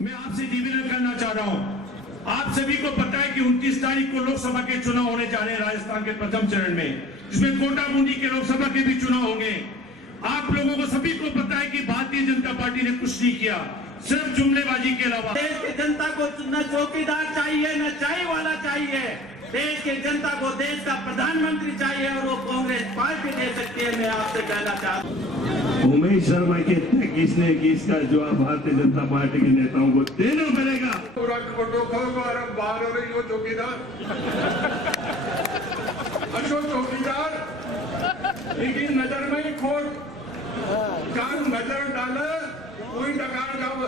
मैं आपसे निवेदन करना चाह रहा हूं, आप सभी को पता है कि 29 तारीख को लोकसभा के चुनाव होने जा रहे हैं राजस्थान के प्रथम चरण में, जिसमें कोटा बूंदी के लोकसभा के भी चुनाव होंगे। आप लोगों को सभी को पता है कि भारतीय जनता पार्टी ने कुछ नहीं किया, सिर्फ जुमलेबाजी के अलावा। देश की जनता को न चौकीदार चाहिए न चाय वाला चाहिए, देश की जनता को देश का प्रधानमंत्री चाहिए और वो कांग्रेस पार्टी दे सकती है। मैं आपसे कहना चाहता हूँ, उमेश शर्मा कहते हैं कि इसने कि इसका जवाब भारतीय जनता पार्टी के नेताओं को देना पड़ेगा। बाहर हो रही हो चौकीदार अशोक चौकीदार, लेकिन नजर में ही खोट कान नजर डाले कोई डकार जाओ।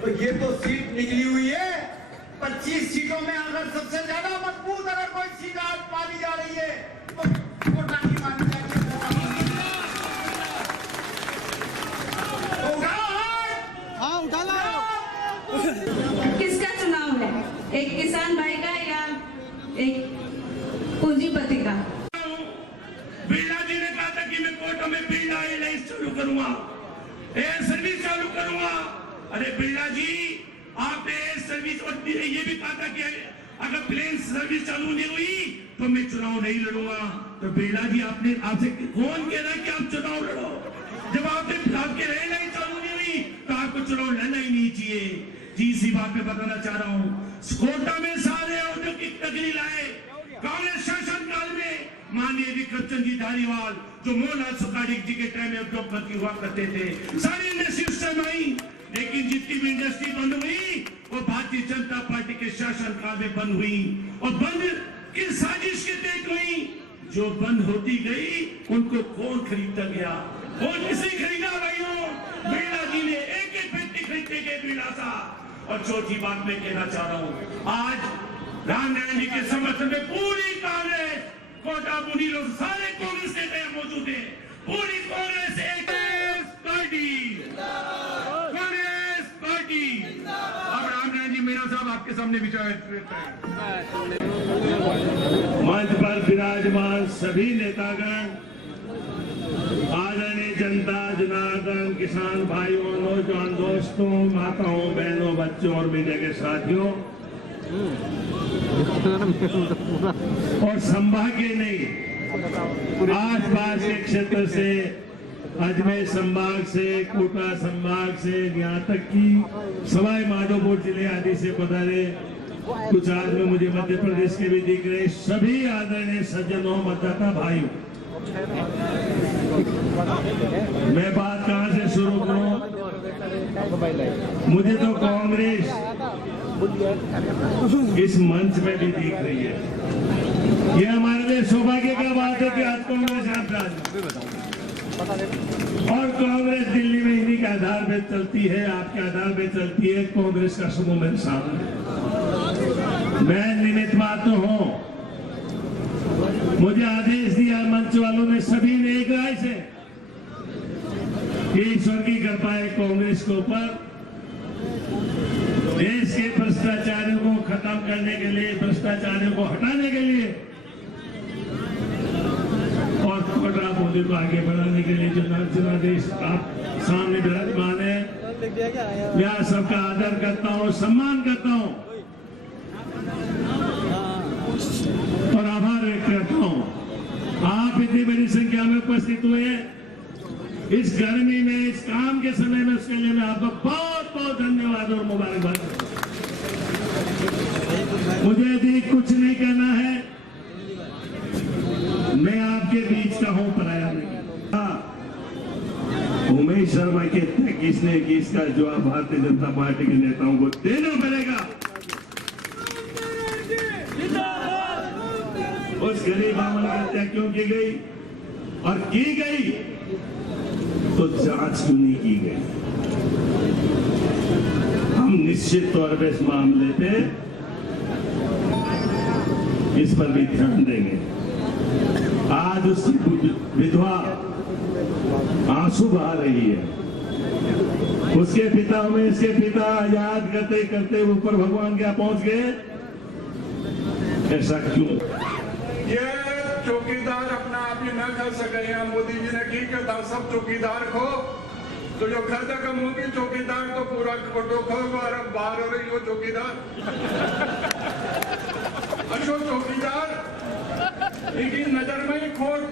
तो ये तो सीट निकली हुई है, 25 सीटों में अगर सबसे ज्यादा मजबूत अगर कोई सीट आज पाली जा रही है तो कोटा की मानी जाती है। किसका चुनाव है, एक किसान भाई का या एक पूंजीपति का? बिरला जी ने कहा था कि मैं कोटा में बिरला एयरलाइंस चालू करूंगा, एयर सर्विस चालू करूंगा। अरे बिरला जी, आपने एयर सर्विस और ये भी कहा था कि अगर प्लेन सर्विस चालू नहीं हुई तो मैं चुनाव नहीं लड़ूंगा। तो बिरला जी, आपने आपसे कौन कह रहा है कि आप चुनाव लड़ो? जब आपके एयरलाइन चालू नहीं हुई तो आपको चुनाव लड़ना ही नहीं चाहिए। जी, इसी बात पे बताना चाह रहा हूँ, कोटा में सारे औद्योगिक नगरी लाए कांग्रेस शासन काल में। माननीय विक्रम चंद जी धारीवाल, जो मोहनलाल सुखाड़ी जी के टाइम में उद्योगपति हुआ करते थे, सारी इंडस्ट्री उस टाइम आई, लेकिन जितनी भी इंडस्ट्री बंद हुई वो भारतीय जनता पार्टी के शासन काल में बंद हुई। और बंद किस साजिश के तहत हुई? जो बंद होती गई उनको कौन खरीदता गया? कौन किसे खरीदा भाइयों? बिरला जी ने एक एक व्यक्ति खरीदते गए बिरला साहब। और चौथी बात मैं कहना चाह रहा हूँ, आज रामनारायण जी के समर्थन में पूरी कांग्रेस, कोटा बूंदी लोग सारे कांग्रेस नेता मौजूद हैं। पूरी कांग्रेस एक पार्टी, कांग्रेस पार्टी। अब रामनारायण जी मीणा साहब आपके सामने विचार मंच पर विराजमान सभी नेतागण, आदरणीय जनता जनार्दन, किसान भाइयों, नौजवान दोस्तों, माताओं, बहनों, बच्चों और मीडिया के साथियों, और संभाग के नहीं, आसपास के क्षेत्र से, अजमेर संभाग से, कोटा संभाग से, यहाँ तक कि सवाई माधोपुर जिले आदि से पधारे कुछ आदमी मुझे मध्य प्रदेश के भी दिख रहे। सभी आदरणीय सज्जनों, मतदाता भाइयों, मैं बात कहां से शुरू करूं? मुझे तो कांग्रेस इस मंच में भी दिख रही है। ये हमारे लिए सौभाग्य का बात है कि आज कांग्रेस यहाँ पर, और कांग्रेस दिल्ली में इन्हीं के आधार पे चलती है, आपके आधार पे चलती है। कांग्रेस का समूह मेरे सामने, मैं निमित्त मात्र हूं। मुझे आदेश दिया मंच वालों ने, सभी ने एक राय से, ईश्वर की कृपा है कांग्रेस के ऊपर, देश के भ्रष्टाचारियों को खत्म करने के लिए, भ्रष्टाचारियों को हटाने के लिए और कोटा बूंदी को आगे बढ़ाने के लिए जो जनादेश आप सामने विराजमान है, मैं सबका आदर करता हूं, सम्मान करता हूं और आभार व्यक्त करता हूं। आप इतनी बड़ी संख्या में उपस्थित हुए इस गर्मी में, इस काम के समय में, उसके लिए मैं आपको बहुत बहुत धन्यवाद और मुबारकबाद। मुझे यदि कुछ नहीं कहना है, मैं आपके बीच का हूं, पराया नहीं। उमेश शर्मा कहते हैं कि इसने कि इसका जवाब भारतीय जनता पार्टी के नेताओं को देना पड़ेगा। उस गरीब बामन की हत्या क्यों की गई, और की गई तो जांच क्यों नहीं की गई? हम निश्चित तौर पर इस मामले पे इस पर भी ध्यान देंगे। आज उसकी विधवा आंसू बहा रही है, उसके पिता में, इसके पिता याद करते करते ऊपर भगवान क्या पहुंच गए? ऐसा क्यों? ये चौकीदार अपना आप ही न कर सके हैं। मोदी जी ने की कि सब चौकीदार को, तो जो खर्च कम होगी चौकीदार तो फोटो खोगो और अब बाहर हो रही हो चौकीदार अशोक चौकीदार इनकी नजर में ही खोट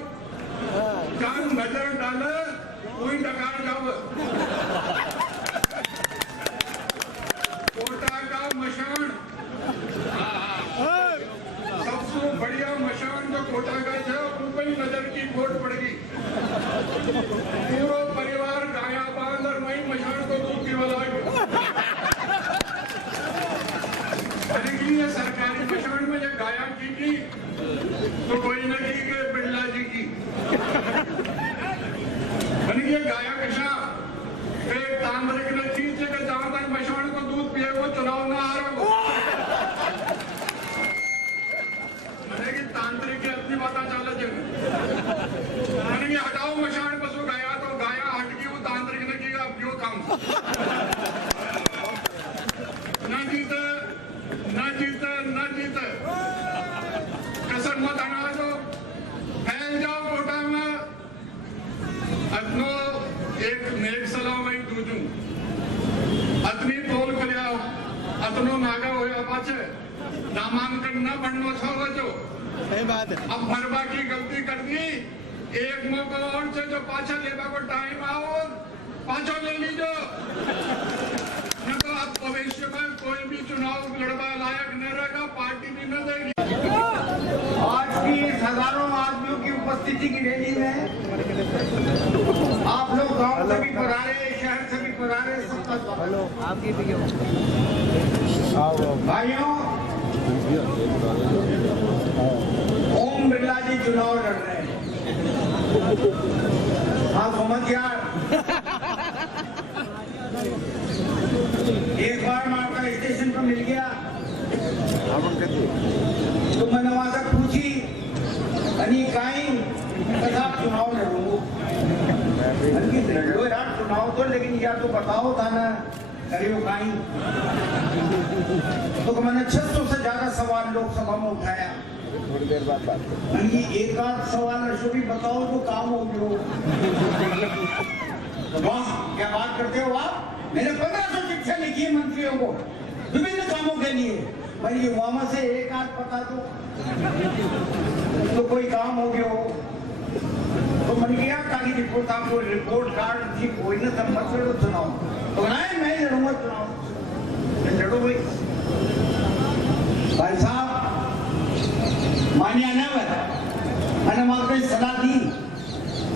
कान नजर डाले कोई डकार जाओ कोटा का मशान सबसे बढ़िया मशान जो कोटा का है ऊपर ही नजर की खोट पड़ गई पूरा परिवार गाया बांध और वही मशान को दूध पीवला ये सरकारी मशान में ये गाया की तो कोई न की के बिरला जी की ये गाया कशा एक तांत्रिक ने चीज से जहां तक मशान को दूध पिए वो चुनाव ना आ रहा हो कि तांत्रिक की अपनी बात चल मैंने हटाओ मशान पशु गाया तो गाया हट गई वो तांत्रिक ने किया अब क्यों काम न जीते कसर मत आना दो फैल जाओ कोटा में अतनो एक नेक सलाह वही दूजू अतनी पोल खुलिया अतनो नागा होया पाछे नामांकन न बननो छो बचो अब भरवा की गलती कर दी एक मौका और से जो पाछा लेवा को टाइम आओ पाछो ले लीजो न तो अब भविष्य में कोई भी चुनाव लड़वा लायक न रहेगा पार्टी भी न देगी आज की हजारों आदमियों की उपस्थिति की रैली में आप लोग गांव से भी पधारे शहर से भी पधारे सबका भाइयों ओम बिरला जी चुनाव लड़ रहे हैं हाँ समझ यार एक बार मैं आपका स्टेशन पर मिल गया तो मैंने वहां से पूछी अनिकाई साहब चुनाव लड़ूंगा लड़ लो यार चुनाव तो लेकिन यार तो बताओ था ना करियो काई तो मैंने 600 से ज्यादा सवाल लोकसभा में उठाया थोड़ी देर बाद बात एक आध सवाल ऐसे भी बताओ तो काम हो गया वाह क्या बात करते हो आप मैंने 1500 चिट्ठियां लिखी है मंत्रियों को विभिन्न कामों के लिए भाई ये वहां से एक आध बता दो तो कोई काम हो गया हो तो मन गया ताकि रिपोर्ट आपको रिपोर्ट कार्ड थी कोई ना तब मत लड़ो चुनाव तो ना मैं लड़ूंगा चुनाव लड़ो भाई साहब मान्या न मैंने आपको सलाह दी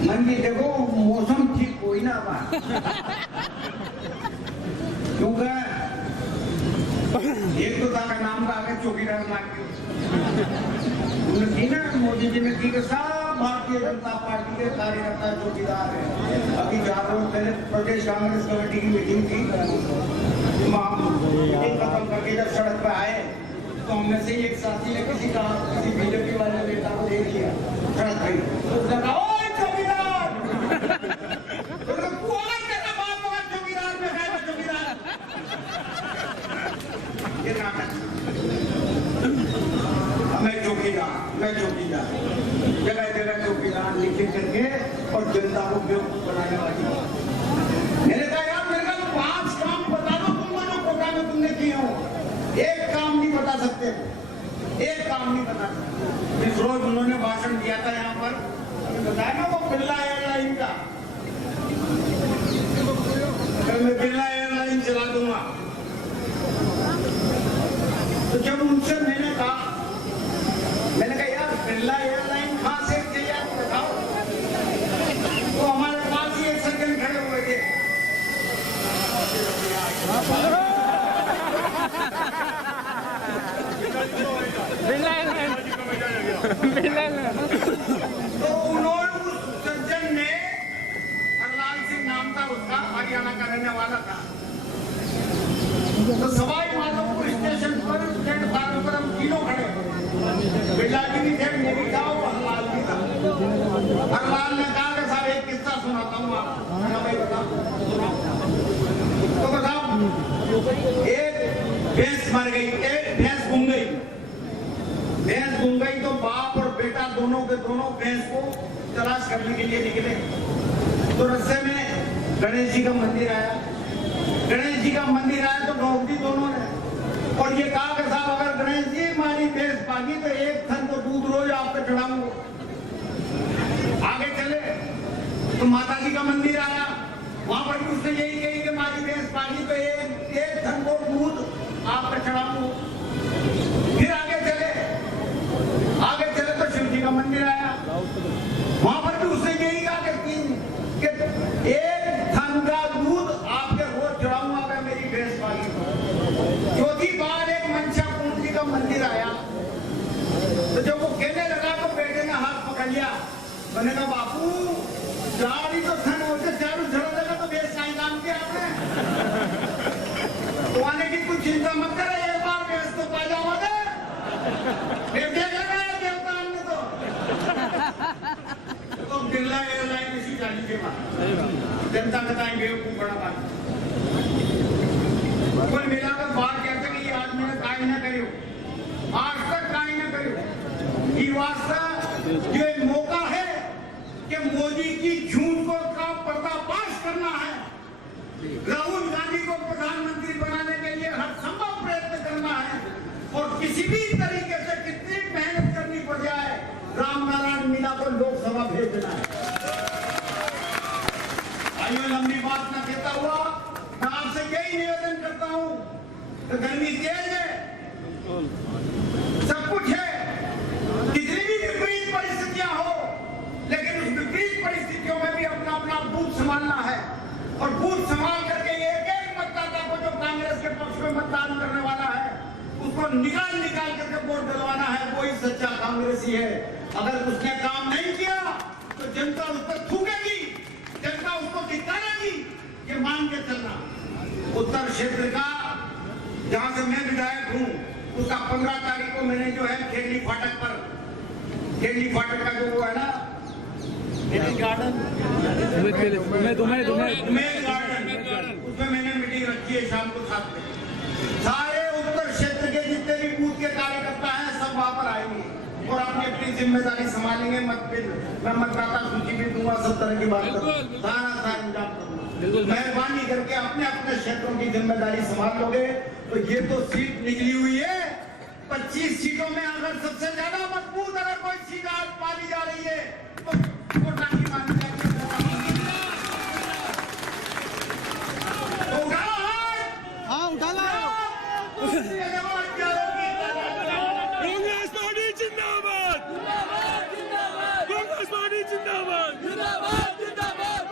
मन की देखो मौसम ठीक कोई ना बा क्योंकि एक तो का नाम का आगे चौकीदार मान ना मोदी जी ने की सब भारतीय जनता पार्टी के कार्यकर्ता चौकीदार है अभी 4 रोज पहले प्रदेश कांग्रेस कमेटी की मीटिंग थी मीटिंग खत्म करके जब सड़क पर आए तो हमने से एक साथी ने किसी बीजेपी वाले नेता को देख लिया सड़क पर चौकीदार मैं चौकीदार जगह जगह चौकीदार लिख करके और जनता को बेवकूफ बनाने वाली मैंने कहा यार मेरे को 5 काम बता दो तुम जो कोटा में तुमने किए हो एक काम नहीं बता सकते एक काम नहीं बता सकते इस रोज उन्होंने भाषण दिया था यहाँ पर बताया ना वो बिरला एयरलाइन का मैं बिरला एयरलाइन चला दूंगा तो जब उनसे मैंने कहा यार बिरला एयरलाइन कहां से चाहिए आप बताओ तो हमारे पास ही एक सेकंड खड़े हुए थे तो उन्होंने उस सज्जन ने हरलाल सिंह नाम था उसका हरियाणा का रहने वाला था तो सवाई माधोपुर स्टेशन पर प्लेटफार्म पर हम तीनों खड़े बिरला जी भी थे मेरी था और हरलाल भी था हरलाल ने कहा कि साहब एक किस्सा सुनाता हूँ आपको भाई बताओ तो बताओ एक भैंस मर गई भैंस गुम गई तो बाप और बेटा दोनों के दोनों भैंस को तलाश करने के लिए निकले तो रास्ते में गणेश जी का मंदिर आया गणेश जी का मंदिर आया तो ढोक दी दोनों ने, और ये कहा कि साहब अगर गणेश जी हमारी भैंस भागी तो एक थन तो दूध रोज आप पे चढ़ाऊंगा। आगे चले तो माता जी का मंदिर आया, वहां पर भी उसने यही कही कि हमारी भैंस भागी तो एक थन को दूध आप पे चढ़ाऊंगा। फिर आगे चले तो शिव जी का मंदिर आया, वहां पर भी उसने यही कहा कि एक थन का दूध आपके रोज चढ़ाऊंगा अगर मेरी भैंस भागी। चौथी बार एक मनसा कुंड जी का मंदिर आया, तो जब वो कहने लगा तो बेटे ने हाथ पकड़ लिया, मैंने कहा बापू चारी तो थन होते चारू झड़ लगा तो भैंस का काम किया आपने। तो आने की कुछ चिंता मत करे, एक बार भैंस तो पा जाओगे, फिर देख लगा देवता हमने तो बिरला एयरलाइन इसी चाली के बाद जनता का टाइम बेवकूफ बड़ा बात। कुल मिलाकर बात कहते कि आज मैंने काय ना करियो, आज तक काय ना करियो। ये वास्ता जो एक मौका है कि मोदी की झूठ को का पर्दाफाश करना है, राहुल गांधी को प्रधानमंत्री बनाने के लिए हर संभव प्रयत्न करना है, और किसी भी तरीके से कितनी मेहनत करनी पड़ जाए रामनारायण मीना को लोकसभा भेज देना है। आइए लंबी बात न कहता हुआ मैं आपसे यही निवेदन करता हूं कि गर्मी तेज है, सब कुछ है, कितनी भी विपरीत परिस्थितियां हो, लेकिन उस विपरीत परिस्थितियों में भी अपना अपना बूथ संभालना है, और बूथ संभाल करके एक एक मतदाता को जो कांग्रेस के पक्ष में मतदान करने वाला है उसको निकाल करके वोट डलवाना है, वही सच्चा कांग्रेसी है। अगर उसने काम नहीं किया तो जनता उस पर थूकेगी, जनता उसको धिक्कारेगी, ये मान के चलना। उत्तर क्षेत्र का जहां से मैं विधायक हूं उसका 15 तारीख को मैंने जो है खेली फाटक का जो वो है ना गार्डन, उसमें मैंने मीटिंग रखी है शाम को 7 बजे। सारे उत्तर क्षेत्र के जितने भी बूथ के कार्यकर्ता हैं सब वहां पर आएंगे और अपनी अपनी जिम्मेदारी संभालेंगे। मैं मतदाता सूची भी दूंगा, सब तरह की बात करूंगा, सारा इंतजाम करूंगा। मेहरबानी करके अपने अपने क्षेत्रों की जिम्मेदारी संभाल लोगे तो ये तो सीट निकली हुई है, 25 सीटों में अगर सबसे ज्यादा मजबूत अगर कोई सीट आज पाली जा रही है तो कोटा की मानी जाती है। तो उठा लो कांग्रेस पार्टी जिंदाबाद, कांग्रेस पार्टी जिंदाबाद, जिंदाबाद जिंदाबाद,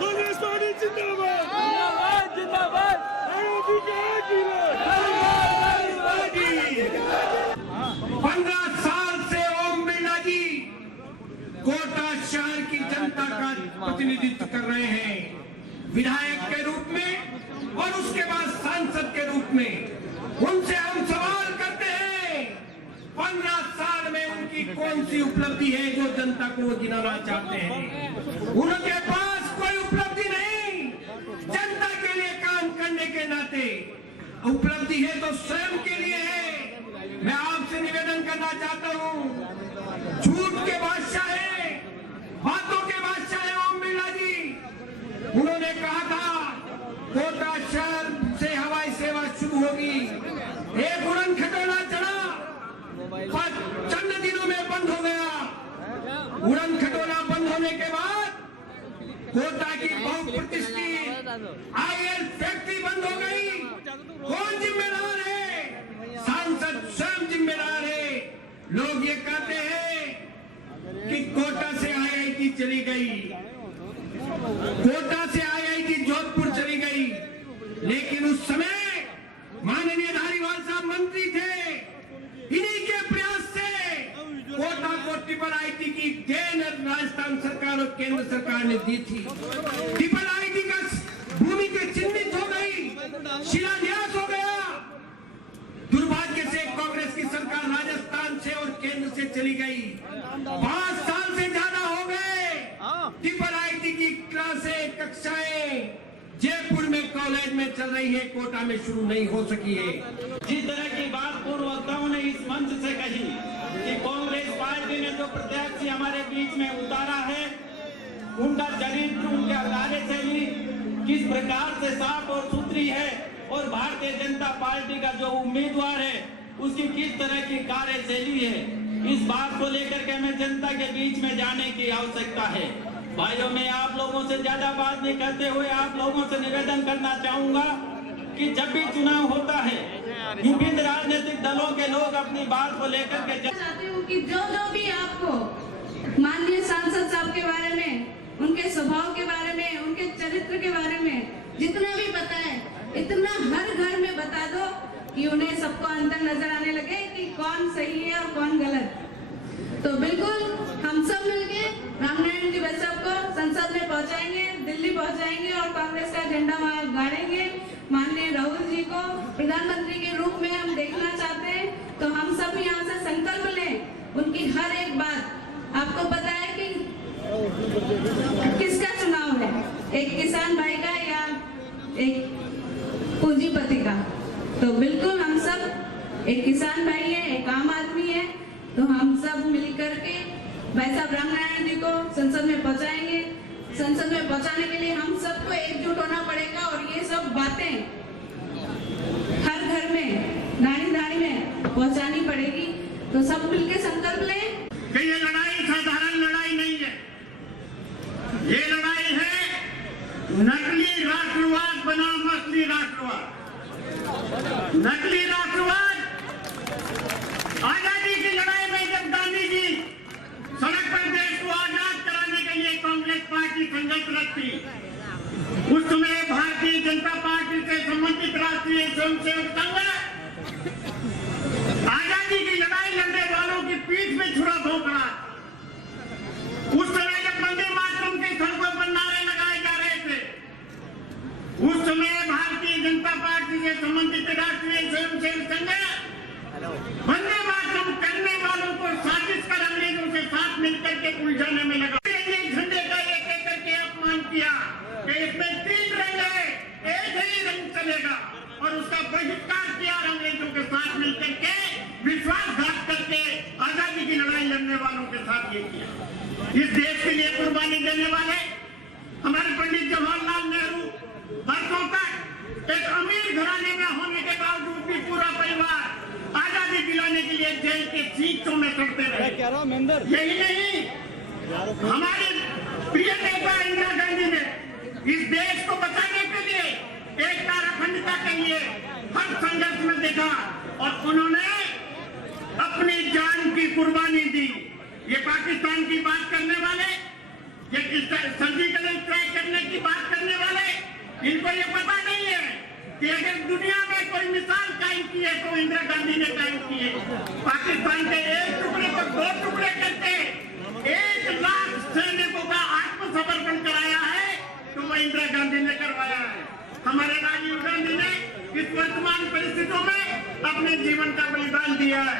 कांग्रेस पार्टी जिंदाबाद, जिंदाबाद जिंदाबाद। 15 साल से ओम बिरला जी कोटा शहर की जनता का प्रतिनिधित्व कर रहे हैं, विधायक के रूप में और उसके बाद सांसद के रूप में। उनसे हम सवाल करते हैं 15 साल में उनकी कौन सी उपलब्धि है जो जनता को वो गिनाना चाहते हैं। उनके पास कोई उपलब्धि नहीं, जनता के लिए काम करने के नाते उपलब्धि है तो स्वयं के लिए है। मैं आपसे निवेदन करना चाहता हूं, झूठ के बादशाह है, बातों के बादशाह है ओम बिरला जी। उन्होंने कहा था कोटा शहर से हवाई सेवा शुरू होगी, एक उड़न खटोला चढ़ा पर चंद दिनों में बंद हो गया। उड़न खटोला बंद होने के बाद कोटा की बहुप्रतिष्ठित आईएल फैक्ट्री बंद हो गई। कौन जिम्मेदार है? सांसद स्वयं जिम्मेदार है। लोग ये कहते हैं कि कोटा से आईआईटी चली गई, कोटा से आईआईटी जोधपुर चली गई, लेकिन उस समय माननीय धारीवाल साहब मंत्री थे। इन्हीं के प्रयास से कोटा को ट्रिपल आईटी की देन राजस्थान सरकार और केंद्र सरकार ने दी थी। ट्रिपल आईटी का भूमि के चिन्हित हो गई, शिलान्यास हो गया। दुर्भाग्य से कांग्रेस की सरकार राजस्थान से और केंद्र से चली गई। 5 साल से ज्यादा हो गए। ट्रिपल आईटी की क्लासें कक्षाएं जयपुर में कॉलेज में चल रही है, कोटा में शुरू नहीं हो सकी है। जिस तरह की बात पूर्व वक्ताओं ने इस मंच से कही कि कांग्रेस पार्टी ने जो प्रत्याशी हमारे बीच में उतारा है उनका चरित्र, उनका कार्यशैली किस प्रकार से साफ और सुथरी है और भारतीय जनता पार्टी का जो उम्मीदवार है उसकी किस तरह की कार्यशैली है, इस बात को लेकर के हमें जनता के बीच में जाने की आवश्यकता है। भाइयों, मैं आप लोगों से ज्यादा बात नहीं करते हुए आप लोगों से निवेदन करना चाहूंगा कि जब भी चुनाव होता है विभिन्न राजनीतिक दलों के लोग अपनी बात को लेकर के चाहती हूँ कि जो भी आपको माननीय सांसद साहब के बारे में, उनके स्वभाव के बारे में, उनके चरित्र के बारे में जितना भी पता है इतना हर घर में बता दो कि उन्हें सबको अंतर नजर आने लगे कि कौन सही है और कौन गलत। तो बिल्कुल हम सब मिलके रामनारायण जी वैश्य को संसद में पहुंचाएंगे, दिल्ली पहुंचाएंगे और कांग्रेस का झंडा वहां गाड़ेंगे। माननीय राहुल जी को प्रधानमंत्री के रूप में हम देखना चाहते हैं, तो हम सब यहाँ से संकल्प लें उनकी हर एक बात। आपको पता है कि किसका चुनाव है, एक किसान भाई का या एक पूंजीपति का। तो बिल्कुल हम सब, एक किसान भाई है, एक आम आदमी है, तो हम सब मिलकर के भाई साहब रामनारायण जी को संसद में पहुंचाएंगे। संसद में पहुंचाने के लिए हम सबको एकजुट होना पड़ेगा और ये सब बातें हर घर में, दाढ़ी दाढ़ी में पहुंचानी पड़ेगी। तो सब मिलकर संकल्प लें कि ये लड़ाई साधारण लड़ाई नहीं है, ये लड़ाई है नकली राष्ट्रवाद बनाम असली राष्ट्रवाद। नकली राष्ट्रवाद आजादी की लड़ाई में जब गांधी जी सड़क पर देश को आजाद कराने के लिए कांग्रेस पार्टी संघर्षरत थी, उस समय भारतीय जनता पार्टी से संबंधित राष्ट्रीय स्वयंसेवक संघ आजादी की लड़ाई लड़ने वालों की पीठ में छुरा भोंक रहा। उस समय जब वंदे मातरम के सड़कों पर नारे लगाए जा रहे थे, उस समय भारतीय जनता पार्टी से संबंधित राष्ट्रीय स्वयंसेवक संघ वंदे मातरम करने वालों को साजिश कर अंग्रेजों के साथ मिलकर के उलझाने में लगा। झंडे का एक एक करके अपमान किया कि इसमें 3 रंग है, एक ही रंग चलेगा, और उसका बहिष्कार किया। अंग्रेजों के साथ मिलकर के विश्वासघात करके आजादी की लड़ाई लड़ने वालों के साथ ये किया। इस देश के लिए कुर्बानी देने वाले हमारे पंडित जवाहरलाल नेहरू बरसों तक एक अमीर घराने में होने के बावजूद भी पूरा परिवार आजादी दिलाने के लिए जेल के सीटों में चढ़ते रहे। यही नहीं, हमारे प्रिय नेता इंदिरा गांधी ने इस देश को बचाने के लिए, एकता अखंडता के लिए हर संघर्ष में देखा और उन्होंने अपनी जान की कुर्बानी दी। ये पाकिस्तान की बात करने वाले, ये सर्जिकल स्ट्राइक करने की बात करने वाले, इनको ये पता नहीं है कि अगर दुनिया में कोई मिसाल कायम की है तो इंदिरा गांधी ने कायम की है। पाकिस्तान के एक टुकड़े को 2 टुकड़े करके 1 लाख सैनिकों का आत्मसमर्पण कराया है, तो वह इंदिरा गांधी ने करवाया है। हमारे राजीव गांधी ने इस वर्तमान परिस्थितियों में अपने जीवन का बलिदान दिया है।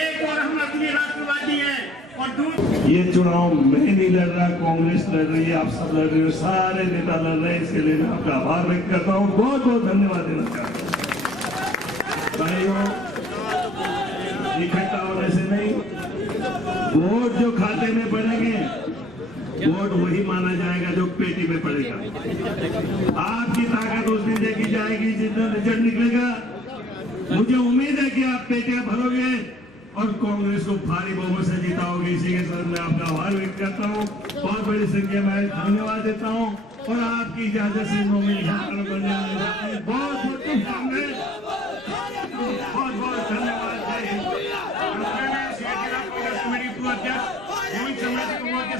एक और हम असली राष्ट्रवादी हैं और ये चुनाव मैं नहीं लड़ रहा, कांग्रेस लड़ रही है, आप सब लड़ रहे हो, सारे नेता लड़ रहे हैं। इसके लिए मैं आपका आभार व्यक्त करता हूँ, बहुत बहुत धन्यवाद देना चाहता हूँ। भाइयों, इकट्ठा होने से नहीं, वोट जो खाते में पड़ेंगे वोट वही माना जाएगा जो पेटी में पड़ेगा। आपकी ताकत उस दिन देखी जाएगी जिस दिन रिजल्ट निकलेगा। मुझे उम्मीद है कि आप पेटियां भरोगे और कांग्रेस को भारी बहुमत से जिताओगे। इसी के साथ मैं आपका आभार व्यक्त करता हूँ, बहुत बड़ी संख्या में धन्यवाद देता हूँ और आपकी इजाजत से बहुत बहुत शुभकामनाएं, बहुत बहुत धन्यवाद।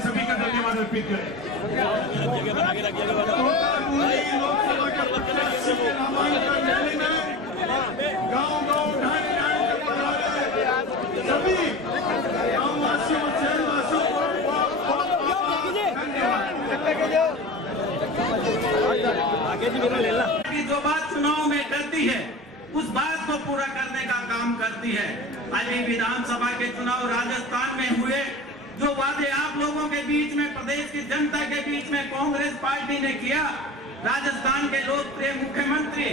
सभी का धन्यवाद अर्पित करें। जो बात चुनाव में करती है उस बात को पूरा करने का काम करती है। अभी विधानसभा के चुनाव राजस्थान में हुए, जो वादे आप लोगों के बीच में, प्रदेश की जनता के बीच में कांग्रेस पार्टी ने किया, राजस्थान के लोकप्रिय मुख्यमंत्री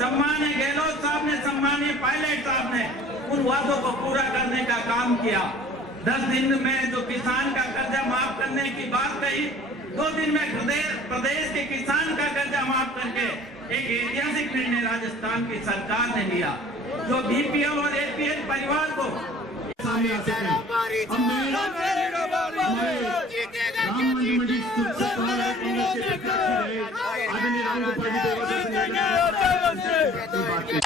सम्मानीय गहलोत साहब ने, सम्मानीय पायलट साहब ने उन वादों को पूरा करने का काम किया। 10 दिन में जो किसान का कर्जा माफ करने की बात कही, 2 दिन में प्रदेश के किसान का कर्जा माफ करके एक ऐतिहासिक निर्णय राजस्थान की सरकार ने लिया, जो बीपीएल और एपीएल परिवार को सामने आ सके। हम राम मंदिर में जिस सरकार है, कांग्रेस के प्रत्याशी रहे, आदरणीय राम गोपाल जी देवरा सिंह